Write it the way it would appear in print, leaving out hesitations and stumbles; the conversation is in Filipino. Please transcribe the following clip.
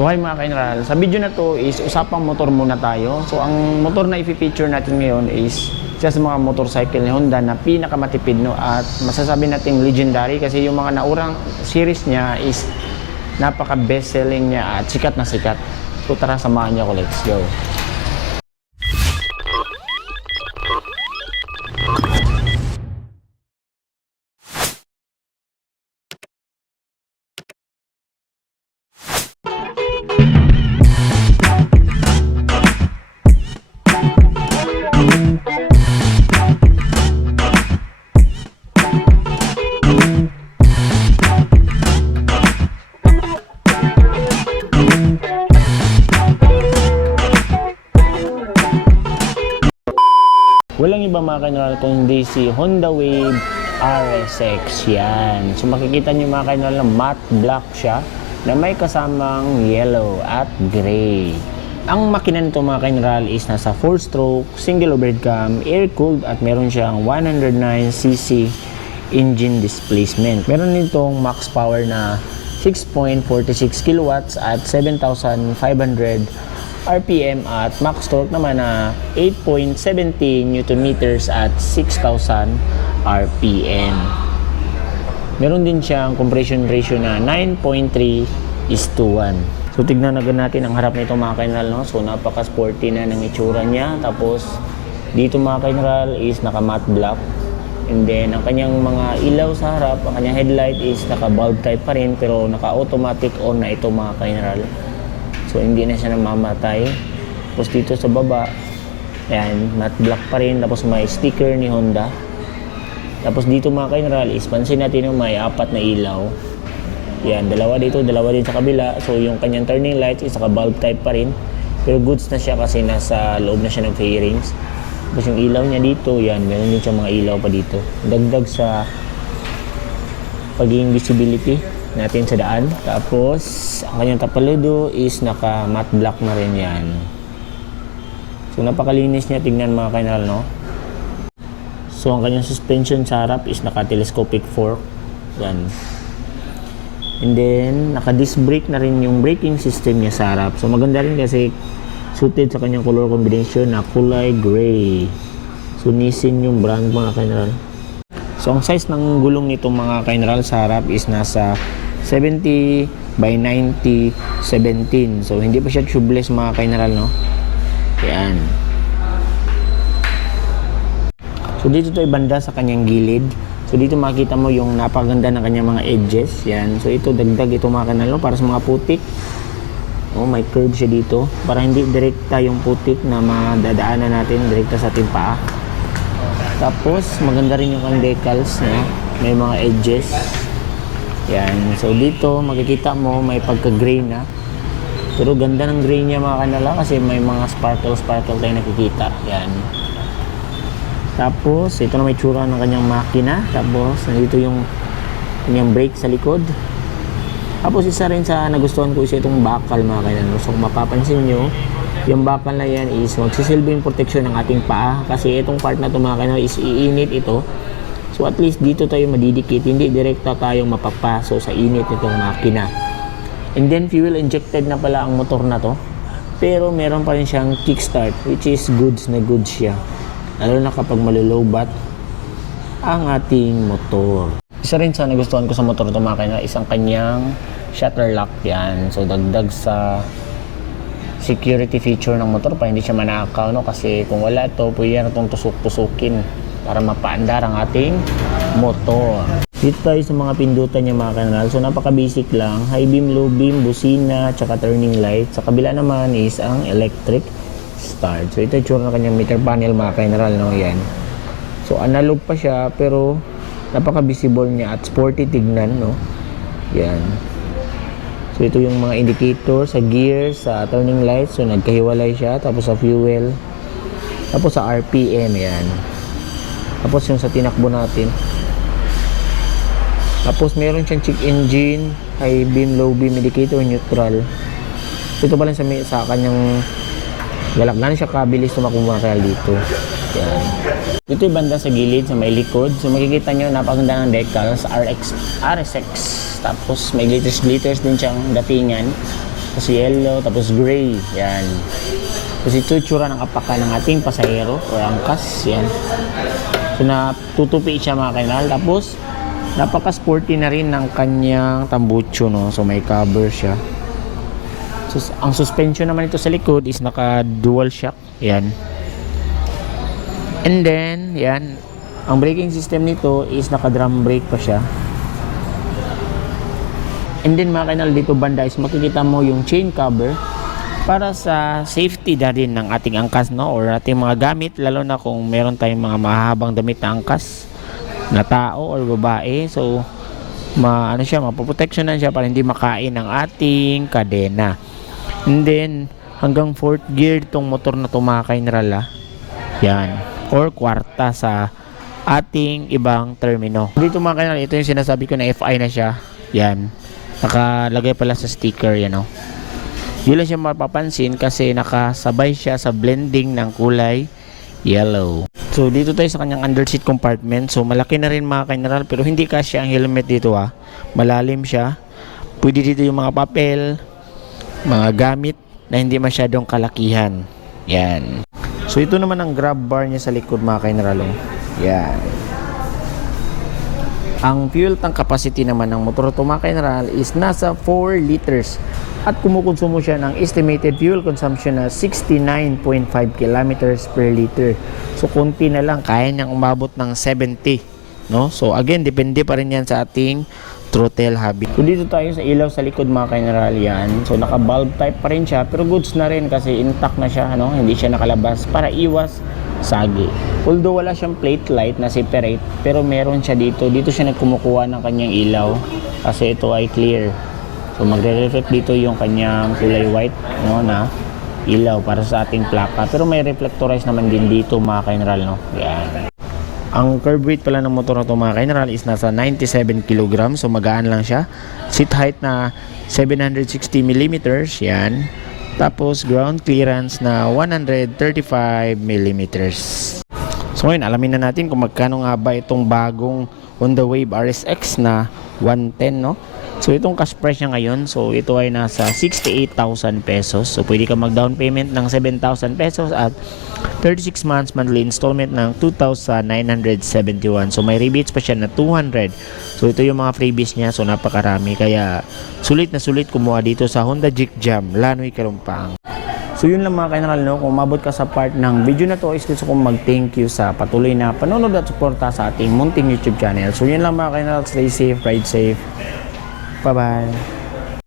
So hi mga ka-Inral, sa video na to is usapang motor muna tayo. So ang motor na i-feature natin ngayon is isa sa mga motorcycle ni Honda na pinakamatipid, no, at masasabi nating legendary kasi yung mga naurang series niya is napaka best selling niya at sikat na sikat. So tara, samahan niyo ako, let's go. Walang iba mga ka-Inral kundi si Honda Wave RSX yan. So makikita nyo mga ka-Inral na matte black siya na may kasamang yellow at gray. Ang makina nito mga ka-Inral is nasa 4-stroke, single overhead cam, air-cooled at meron siyang 109cc engine displacement. Meron nitong max power na 6.46 kilowatts at 7,500 RPM at max torque naman na 8.70 Nm at 6,000 RPM. Meron din siyang compression ratio na 9.3:1. So tignan agad natin ang harap nito mga ka-Inral, no? So napaka-sporty na ng itsura niya. Tapos dito mga ka-Inral is naka matte black. And then ang kanyang mga ilaw sa harap, ang kanyang headlight is naka bulb type pa rin pero naka automatic on na ito mga ka-Inral. So hindi na siya namamatay. Tapos dito sa baba, ayan, matte black pa rin. Tapos may sticker ni Honda. Tapos dito mga ka-Inral is pansin natin yung may 4 na ilaw. Yan, dalawa dito, dalawa din sa kabila. So yung kanyang turning lights is naka bulb type pa rin. Pero goods na siya kasi nasa loob na siya ng fairings. Tapos yung ilaw niya dito, yan, meron din siya mga ilaw pa dito. Dagdag sa pagiging visibility natin sa daan. Tapos ang kanyang tapaludo is naka matte black na rin yan. So napakalinis niya tignan mga ka-Inral, no? So ang kanyang suspension sa harap is naka telescopic fork yan. And then naka disc brake na rin yung braking system niya sa harap. So maganda rin kasi suited sa kanyang color combination na kulay gray. So Nissin yung brand mga ka-Inral. So ang size ng gulong nito mga ka-Inral sa harap is nasa 70 by 90 17. So hindi pa siya tubeless mga ka-Inral, no? Yan. So dito to ibanda sa kanyang gilid. So dito makita mo yung napaganda ng kanyang mga edges. Yan. So ito dagdag ito mga ka-Inral, no? Para sa mga putik. Oh, may curve siya dito para hindi direkta yung putik na madadaanan natin direkta sa ating paa. Tapos maganda rin yung kanyang decals niya. May mga edges. Yan. So dito makikita mo may pagka-gray na. Pero ganda ng gray niya mga ka-Inral kasi may mga sparkle tayo nakikita. Yan. Tapos ito na may tsura ng kanyang makina. Tapos nandito yung kanyang brake sa likod. Tapos isa rin sa nagustuhan ko is itong bakal mga ka-Inral. So kung mapapansin nyo, yung bakal na yan is magsisilbing protection ng ating paa. Kasi itong part na ito mga ka-Inral is iinit ito. So at least dito tayo madidikit, hindi direkta tayong mapapaso sa init nitong makina. And then fuel injected na pala ang motor na to. Pero meron pa rin siyang kickstart which is goods na goods siya. Lalo na kapag malulowbat ang ating motor. Isa rin sa nagustuhan ko sa motor ito mga ka-Inral, isang kanyang shutter lock yan. So dagdag sa security feature ng motor pa hindi siya manakaw, no? Kasi kung wala ito, pwede na itong tusuk-tusukin para mapaandar ang ating motor. Dito tayo sa mga pindutan niya mga ka-Inral. So napaka basic lang, high beam, low beam, busina, tsaka turning light. Sa kabila naman is ang electric start. So ito yung tsura ng kanyang meter panel mga ka-Inral, no? Yan. So analog pa siya pero napaka visible niya at sporty tignan, no? Yan. So ito yung mga indicator sa gear, sa turning light. So nagkahiwalay siya. Tapos sa fuel. Tapos sa RPM, yan. Tapos yung sa tinakbo natin. Tapos meron siyang check engine, high beam, low beam, indicator, neutral. So ito pala sa kanyang galak. Siya kabilis tumakbo mga ka-Inral dito. Yan. Ito yung banda sa gilid, sa may likod. So makikita nyo, napakaganda ng decals, RSX. Tapos may glitters din siyang datingan. tapos yellow, tapos gray. Yan. Tapos ito yung tsura ng apaka ng ating pasahero or angkas. Yan. So natutupi siya mga kainal. Tapos napaka-sporty na rin ng kanyang tambucho, no? So may cover siya. So, ang suspension naman ito sa likod is naka dual shock. Yan. And then, yan. Ang braking system nito is naka drum brake pa siya. And then mga kanal, dito banda is makikita mo yung chain cover para sa safety na rin ng ating angkas, no? Or ating mga gamit, lalo na kung meron tayong mga mahahabang damit na angkas na tao or babae. So, mapoproteksyonan siya para hindi makain ng ating kadena. And then, hanggang 4th gear itong motor na tumakay na rala. Yan. Or kwarta sa ating ibang termino. Dito mga kanal, ito yung sinasabi ko na FI na siya. Yan. Nakalagay pala sa sticker, yan o. Hindi lang siya mapapansin kasi nakasabay siya sa blending ng kulay yellow. So, dito tayo sa kanyang underseat compartment. So, malaki na rin mga kanal, pero hindi kasya ang helmet dito ha. Malalim siya. Pwede dito yung mga papel, mga gamit na hindi masyadong kalakihan. Yan. So ito naman ang grab bar niya sa likod mga kainaralo. Yan. Ang fuel tank capacity naman ng motor to mga kainaral is nasa 4 liters. At kumukonsumo siya ng estimated fuel consumption na 69.5 kilometers per liter. So konti na lang, kaya niyang umabot ng 70. No? So again, depende pa rin yan sa ating throttle habit. So dito tayo sa ilaw sa likod mga kaineral yan. So naka bulb type pa rin siya pero goods na rin kasi intact na siya, ano? Hindi siya nakalabas para iwas sagi. Although wala siyang plate light na separate pero meron siya dito. Dito siya nagkumukuha ng kanyang ilaw kasi ito ay clear. So magre-reflect dito yung kanyang kulay white, no, na ilaw para sa ating plaka. Pero may reflectorize naman din dito mga kaineral, no? Yan. Ang curb weight pala ng motor na ito mga kaineral is nasa 97 kg. So magaan lang siya. Seat height na 760 mm. Yan. Tapos ground clearance na 135 mm. So ngayon alamin na natin kung magkano nga ba itong bagong Honda Wave RSX na 110, no? So itong cash price niya ngayon, so ito ay nasa 68,000 pesos. So pwede ka mag down payment ng 7,000 pesos at 36 months monthly installment ng 2,971. So may rebates pa siya na 200. So ito yung mga freebies niya, so napakarami. Kaya sulit na sulit kumuha dito sa Honda Jeep Jam, Lanoy, Kalumpang. So yun lang mga kaineral, no? Kung umabot ka sa part ng video na to, is gusto kong mag-thank you sa patuloy na panonood at suporta sa ating munting YouTube channel. So yun lang mga kaineral, stay safe, ride safe. Bye-bye.